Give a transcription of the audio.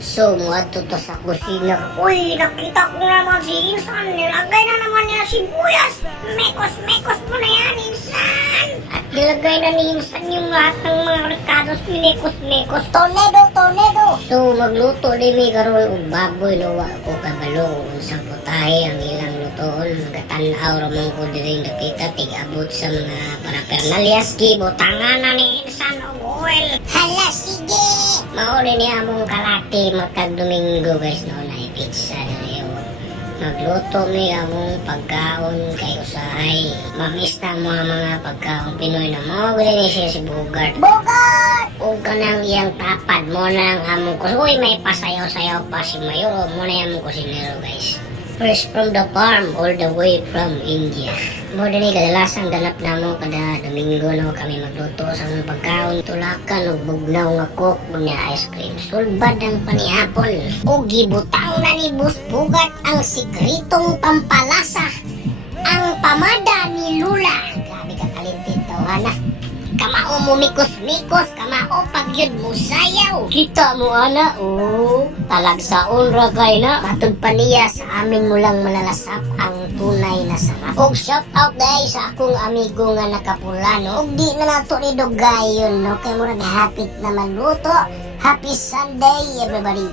So, muadto to sa kusina. Uy, nakita ko naman si Insan. Nilagay na naman niya sibuyas. Mekos-mekos mo na yan, Insan. At nilagay na ni Insan yung lahat ng mga rekados. Mekos-mekos. Tornado! So, magluto din may karoon og baboy. Luwa ko kabalo. Unsang putahe ang ilang lutoon. Magatanaw ramang ko din nakita. Tig-abot sa mga parapernalyas. Gibutangan na ni Insan og oil. Hala, sige! Mauli niya among kalati matag Domingo guys no na pizza dali magluto mi among pagkaon kay usahay mamis na mga pagkaon Pinoy na mo guli ni siya si Bogart o kanang iyang tapad mo na ang among uy may pasayaw-sayaw pa si Mayuro mo na among kusinero guys fresh from the farm all the way from India. Mo din kadalasang ganap namo kada Domingo no kami magluto sa mga pagkaon tulakan ug bugnaw nga coke nya ice cream. Sulbad ang panihapon. O gibutang na ni Boss Bogart ang sikretong pampalasa. Ang pamada ni Lula. Grabe ka talented daw ana. Kamao mo mikos-mikos, kamao pagyud mo sayaw. Kita mo ana, talagsaon ra kay na. Matod pa niya sa amin mo lang malalasap ang tunay na sarap. Og shout out dahil sa akong amigo nga nakapula no. Og di na nato ni Dugayon no kay murag hapit na maluto. Happy Sunday everybody.